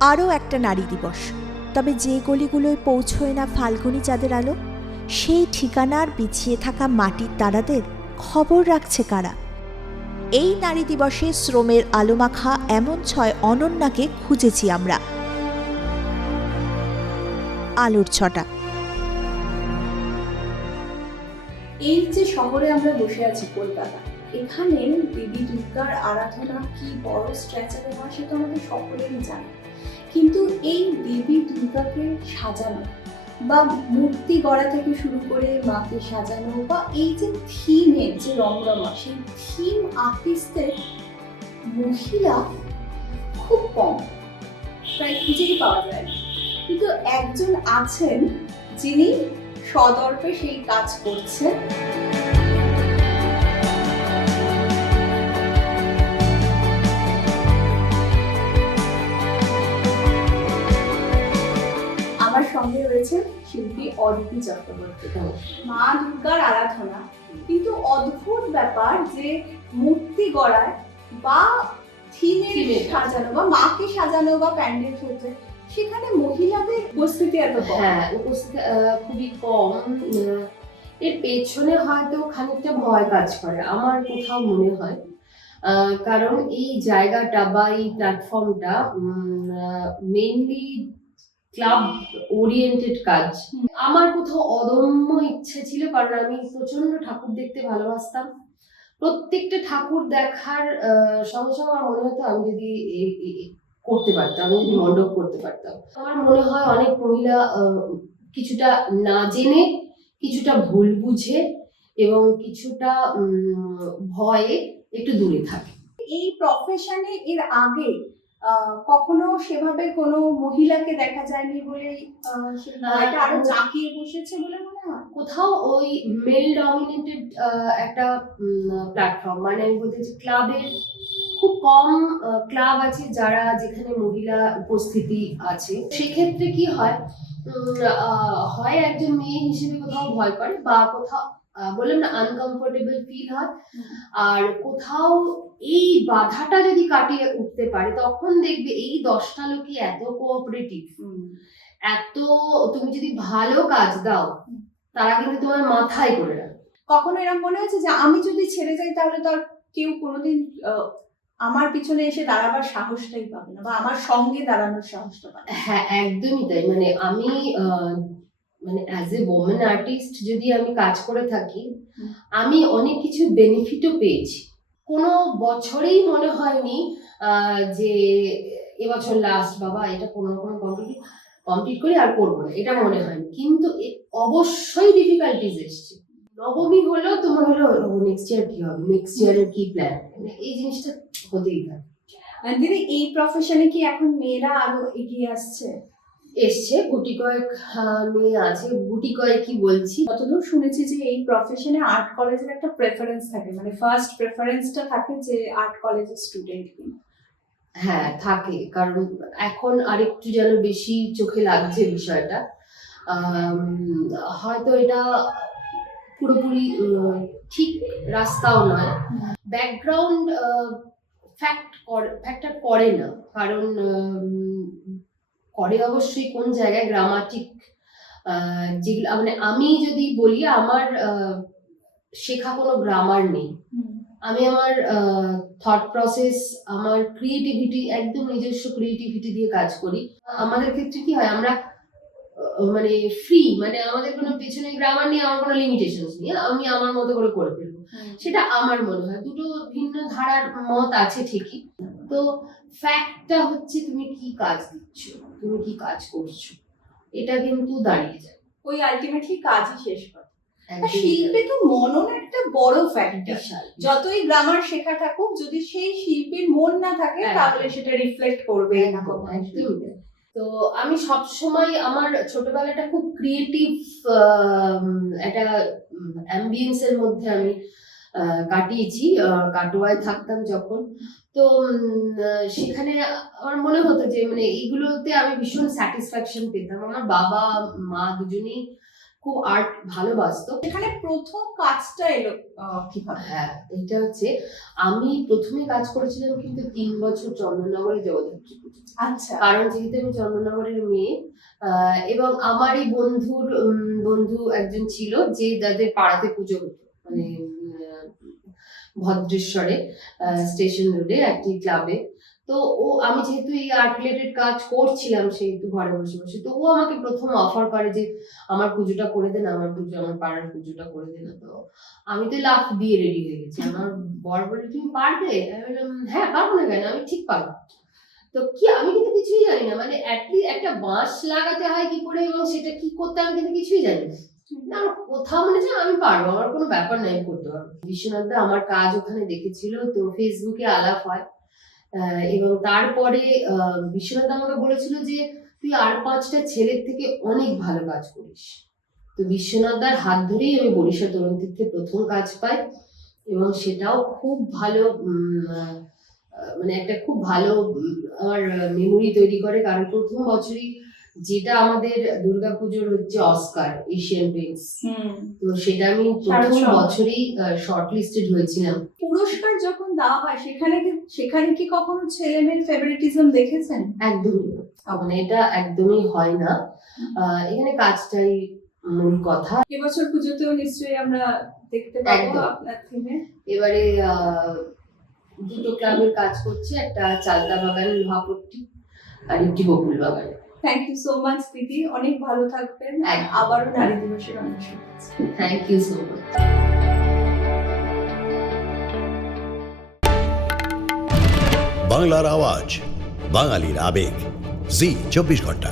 আরও একটা নারী দিবস। তবে যে গলিগুলোয় পৌঁছয় না ফাল্গুনি চাঁদের আলো, সেই ঠিকানার বিছিয়ে থাকা মাটির তারাদের খবর রাখছে কারা। এই নারী দিবসে শ্রমের আলোমাখা এমন ছয় অনন্যাকে খুঁজেছি আমরা। আলোর ছটা। এই যে শহরে আমরা বসে আছি কলকাতা এখানে দেবী দুর্গার আরাধনা কি বড় স্ট্রেচারে হয় সেটা আমাদের সকলেরই জানা। কিন্তু এই দেবী দুর্গাকে সাজানো বা মূর্তি গড়া থেকে শুরু করে মাকে সাজানো বা এই যে থিমের যে রমরমা, সেই থিম আর্টিস্টের মহিলা খুব কম, প্রায় খুঁজেই পাওয়া যায় কিন্তু একজন আছেন যিনি সদর্পে সেই কাজ করছে সঙ্গে রয়েছে শিল্পী অদিতি চক্রবর্তী মা দুর্গার আরাধনা। কিন্তু অদ্ভুত ব্যাপার যে মূর্তি গড়ায় বা থিমের সাজানো বা মাকে সাজানো বা প্যান্ডেল হচ্ছে সেখানে মহিলাদের উপস্থিতি এত কম। হ্যাঁ উপস্থিতি খুবই কম। এর পেছনে হয়তো খানিকটা ভয় কাজ করে আমার কোথাও মনে হয়। আহ, কারণ এই জায়গাটা বা এই প্ল্যাটফর্মটা মেইনলি ক্লাব ওরিয়েন্টেড কাজ। আমার কোথাও অদম্য ইচ্ছে ছিল, কারণ আমি প্রচণ্ড ঠাকুর দেখতে ভালোবাসতাম। প্রত্যেকটা ঠাকুর দেখার সঙ্গে সঙ্গে আমার মনে হতো আমি যদি করতে পারতাম, যদি মণ্ডপ করতে পারতাম। আমার মনে হয় অনেক মহিলা কিছুটা না জেনে, কিছুটা ভুল বুঝে এবং কিছুটা ভয়ে একটু দূরে থাকে। এই প্রফেশনে এর আগে কখনো সেভাবে কোনো মহিলাকে দেখা যায়নি বলে ভয়টা আরও জাঁকিয়ে বসেছে বলে মনে হয়? কোথাও ওই মেল ডমিনেটেড একটা প্ল্যাটফর্ম মানে আমি বলতে ক্লাবের খুব কম ক্লাব আছে যারা যেখানে মহিলা উপস্থিতি আছে। সেক্ষেত্রে কি হয়? হয় একজন মেয়ে হিসেবে কোথাও ভয় করে বা কোথাও বললাম না আনকমফোর্টেবল ফিল হয়। আর কোথাও এই বাধাটা যদি কাটিয়ে উঠতে পারে তখন দেখবে এই দশটা লোকই এত কোঅপারেটিভ এত তুমি যদি ভালো কাজ দাও তারা কিন্তু তোমার মাথায় করে রাখবে। কখনো এরকম মনে হয়েছে যে আমি যদি ছেড়ে যাই তাহলে তো আর কেউ কোনোদিন আমার পিছনে এসে দাঁড়াবার সাহসটাই পাবে না বা আমার সঙ্গে দাঁড়ানোর সাহসটা পাবে হ্যাঁ একদমই তাই। মানে আমি আহ, মানে অ্যাজ এ ওমেন আর্টিস্ট যদি আমি কাজ করে থাকি আমি অনেক কিছু বেনিফিটও পেয়েছি। কোনো বছরেই মনে হয়নি যে এবছর লাস্ট বাবা এটা কোনো রকম কমপ্লিট কমপ্লিট করি আর করব না এটা মনে হয়নি। কিন্তু অবশ্যই ডিফিকাল্টিজ এসছে। নবমী হলো তোমার হলো নেক্সট ইয়ার কি হবে? নেক্সট ইয়ারের কি প্ল্যান এই জিনিসটা হতেই থাকে দিদি এই প্রফেশনে কি এখন মেয়েরা আরও এগিয়ে আসছে? এসছে, গুটি কয়েক মেয়ে আছে, গুটি কয়েক কি বলছি। যতদূর শুনেছি যে এই প্রফেশনে আর্ট কলেজের একটা প্রেফারেন্স থাকে মানে ফার্স্ট প্রেফারেন্সটা থাকে যে আর্ট কলেজের স্টুডেন্ট কিনা হ্যাঁ থাকে, কারণ এখন আরেকটু যেন বেশি চোখে লাগছে বিষয়টা। হয়তো এটা পুরোপুরি ঠিক রাস্তাও নয়। ব্যাকগ্রাউন্ড ফ্যাক্ট ফ্যাক্টর করে না, কারণ করে অবশ্যই কোন জায়গায় গ্রামাটিক যেগুলো মানে আমি যদি বলি আমার শেখা কোনো গ্রামার নেই। আমি আমার থট প্রসেস আমার ক্রিয়েটিভিটি একদম নিজস্ব ক্রিয়েটিভিটি দিয়ে কাজ করি। আমাদের ক্ষেত্রে কি হয় আমরা মানে ফ্রি মানে আমাদের কোনো পেছনে গ্রামার নেই আমার কোনো লিমিটেশনস নেই। আমি আমার মতো করে করে ফেলব। সেটা আমার মনে হয়। দুটো ভিন্ন ধারার মত আছে ঠিকই। তো ফ্যাক্টটা হচ্ছে তুমি কি কাজ দিচ্ছ? তুমি কি কাজ করছ এটা কিন্তু দাঁড়িয়ে যায় ওই আলটিমেটলি কাজই শেষ করে শিল্পে তো মনন একটা বড় ফ্যাক্টর। যতই গ্রামার শেখা থাকুক যদি সেই শিল্পীর মন না থাকে। তাহলে সেটা রিফ্লেক্ট করবে না। তো আমি সব সময় আমার ছোটবেলাটা খুব ক্রিয়েটিভ একটা অ্যাম্বিয়েন্স এর মধ্যে আমি কাটিয়েছি কাটোয়ায় থাকতাম যখন। তো সেখানে আমার মনে হতো যে মানে এইগুলোতে আমি ভীষণ স্যাটিসফ্যাকশন পেতাম। আমার বাবা মা দুজনেই খুব আর্ট ভালোবাসতো। এখানে প্রথম কাজটা এলো কীভাবে? হ্যাঁ এটা হচ্ছে আমি প্রথমে কাজ করেছিলাম কিন্তু তিন বছর চন্দননগরে জগদ্ধাত্রী পুজো। আচ্ছা। কারণ যেহেতু আমি চন্দননগরের মেয়ে এবং আমারই বন্ধুর বন্ধু একজন ছিল যে যাদের পাড়াতে পুজো হতো। মানে ভদ্রেশ্বরে স্টেশন রোডে একটি ক্লাবে। তো ও, আমি যেহেতু এই আর্ট রিলেটেড কাজ করছিলাম সেহেতু ঘরে বসে বসে, তো ও আমাকে প্রথম অফার করে যে আমার পুজোটা করে দেন, আমার পুজো, আমার পাড়ার পুজোটা করে দেন। তো আমি তো লাফ দিয়ে রেডি হয়ে গেছি। আমার বর বলে, তুমি পারবে? হ্যাঁ পারব না কেন? আমি ঠিক পারব। তো কি, আমি কিন্তু কিছুই জানি না। মানে অ্যাটলিস্ট একটা বাঁশ লাগাতে হয় কি করে, এবং সেটা কি করতে আমি কিন্তু কিছুই জানি না। না, কোথাও মনে হচ্ছে আমি পারব আমার কোনো ব্যাপার নাই করতে পারব। বিশ্বনাথ আমার কাজ ওখানে দেখেছিল তো ফেসবুকে আলাপ হয়। এবং তারপরে বিশ্বনাথ আমাকে বলেছিল যে তুই আর পাঁচটা ছেলের থেকে অনেক ভালো কাজ করিস। তো বিশ্বনাথ দার হাত ধরেই আমি বরিশা তরুণ তীর্থে প্রথম কাজ পাই এবং সেটাও খুব ভালো মানে একটা খুব ভালো আমার মেমোরি তৈরি করে কারণ প্রথম বছরই যেটা আমাদের দুর্গাপুজোর হচ্ছে অস্কার এশিয়ান পেন্টস হুম। তো সেটা আমি প্রথম। বছরই শর্ট লিস্টেড হয়েছিলাম। পুরস্কার যখন দেওয়া হয় সেখানে সেখানে কি কখনো ছেলে মেয়ের ফেভারিটিজম দেখেছেন? একদমই মানে এটা একদমই হয় না। এখানে কাজটাই মূল কথা। এবছর পুজোতেও নিশ্চয়ই আমরা দেখতে পাবো আপনার থিমে এবারে দুটো ক্লাবের কাজ করছি। একটা চালতা বাগান লোহাপট্টি আর একটি বকুল বাগান থ্যাংক ইউ সো মাচ দিদি অনেক ভালো থাকবেন। আবারও নারী দিবসের অনেক শুভেচ্ছা থ্যাংক ইউ সো মাচ বাংলার আওয়াজ বাঙালির আবেগ। জি চব্বিশ ঘণ্টা।